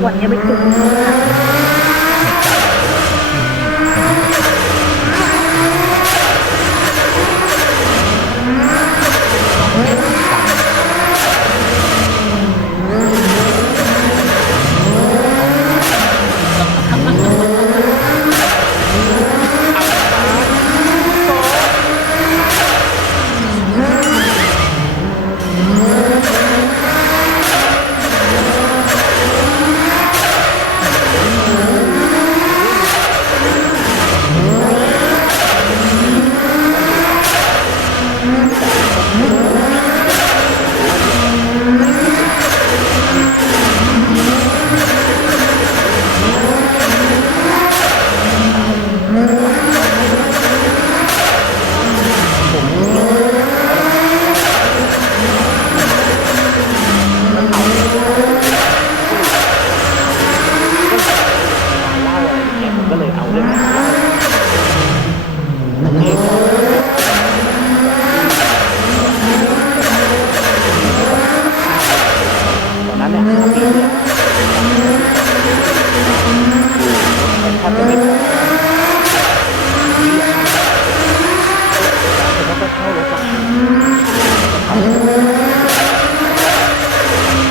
ขวดเนี้ยไปจุ่มเนั้นเนี่ยทำเองเนี่ยแทบจะไม่เขาก็เช่ารถมา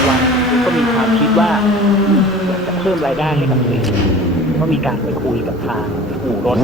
วันก็มีความคิดว่าอยากจะเพิ่มรายได้ให้กับตัวเองก็มีการไปคุยกับทางอู่รถ